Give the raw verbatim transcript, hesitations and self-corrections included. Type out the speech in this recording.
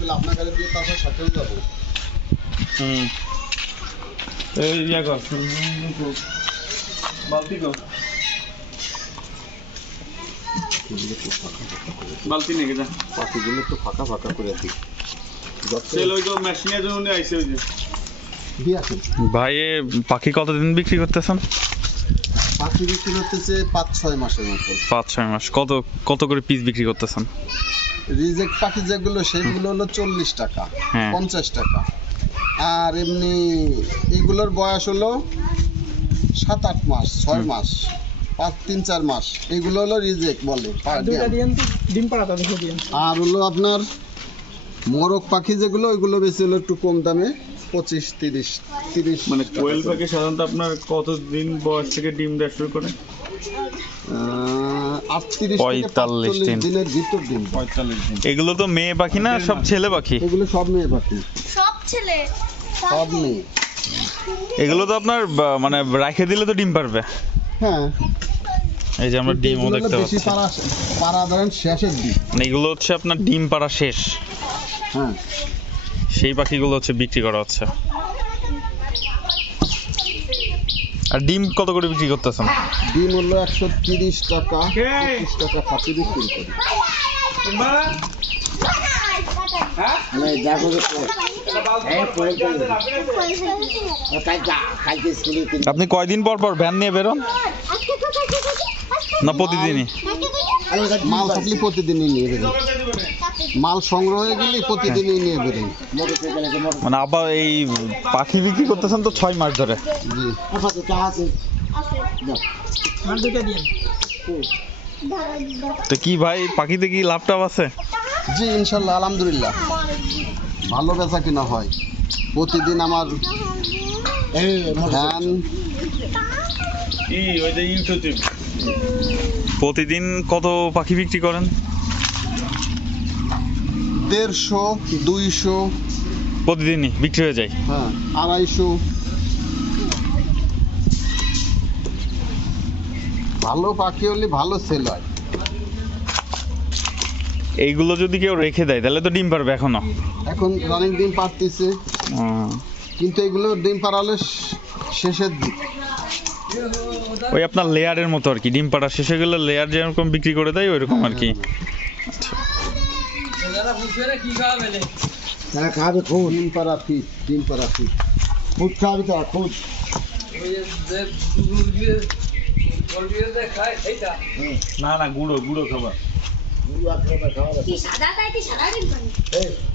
তাহলে আপনার গাড়ি দিয়ে তারপর সাথেও যাবো। হুম এই ইয়া কর বালতি কর বালতি নিয়ে যা পাখিগুলো একটু ফাঁকা ফাঁকা করে দিই। সেল ওই তো মেশিনের জন্য আইছে ওই যে দিয়ে আসেন। ভাই এ পাখি কতদিন বিক্রি করতেছেন? পাখি বিক্রি করতেছে পাঁচ ছয় মাসের মতো। পাঁচ ছয় মাস। কত কত করে পিস বিক্রি করতেছেন? রিজেক্ট পাখি যেগুলো সেগুলো হলো চল্লিশ টাকা, হ্যাঁ। পঞ্চাশ টাকা। আর এমনি এগুলোর বয়স হলো সাত আট মাস, ছয় মাস, পাঁচ তিন চার মাস, এগুলো হলো রিজেক্ট বলে। আর হলো আপনার মোরগ পাখি যেগুলো ওইগুলো বেশি হলো একটু কম দামে, পঁচিশ তিরিশ তিরিশ। মানে কোয়েল পাখি সাধারণত আপনার কতদিন বয়স থেকে ডিম দেওয়া শুরু করে? আটত্রিশ পঁয়তাল্লিশ দিন। দিনের ভিতর ডিম। পঁয়তাল্লিশ দিন। এগুলো তো মেয়ে পাখি না, সব ছেলে পাখি? এগুলো সব মেয়ে পাখি, সব ছেলে সব মেয়ে। এগুলো তো আপনার বা- মানে রাখে দিলে তো ডিম পারবে। হ্যাঁ, এই যে আমরা ডিমও এগুলো হলো দেখতে বেশি পাচ্ছি। পাড়া পাড়া ধরেন শেষের দিক। মানে এগুলো হচ্ছে আপনার ডিম পাড়া শেষ, হ্যাঁ, সেই পাখিগুলো হচ্ছে বিক্রি করা হচ্ছে। আর ডিম কত করে বিক্রি করতেছেন? ডিম হলো একশো তিরিশ টাকা, পঁচিশ টাকা খাতি বিক্রি করি। আপনি কয়দিন পর পর ভ্যান নিয়ে বেরোন না প্রতিদিনই? মাল থাকলে প্রতিদিনই নিয়ে বেরোই, মাল সংগ্রহ হয়ে গেলে প্রতিদিনই নিয়ে বেরোই। মানে আবার এই পাখি বিক্রি করতেছেন তো ছয় মাস ধরে? জি। তো কি ভাই পাখিতে কি লাভ টাভ আছে? জি ইনশাল্লাহ, আলহামদুলিল্লাহ ভালো বেচা কিনা হয়। প্রতিদিন আমার ধান ই ওই যে ইউটিউব প্রতিদিন কত পাখি বিক্রি করেন? দেড়শো দুইশো, প্রতিদিনই বিক্রি হয়ে যায়? হ্যাঁ আড়াইশো। ভালো পাখি হলে ভালো সেল হয়। এইগুলো যদি কেউ রেখে দেয় তাহলে তো ডিম পারবে এখনো? এখন রানিং ডিম পারতেছে, ও, কিন্তু এগুলো ডিম পাড়ালে শেষের দিক। ওই আপনার লেয়ারের মতো আর কি, ডিম পাড়া শেষে গেলে লেয়ার যেরকম বিক্রি করে দেয় ওইরকম আর কি। হ্যাঁ খাবে খুব, ডিম পাড়া ফিট, ডিম পাড়া ফিট খুদ খাবি তো খুদ। না না গুঁড়ো গুঁড়ো খাবার। কি সাদা তাই কি সাদা ডিম পারে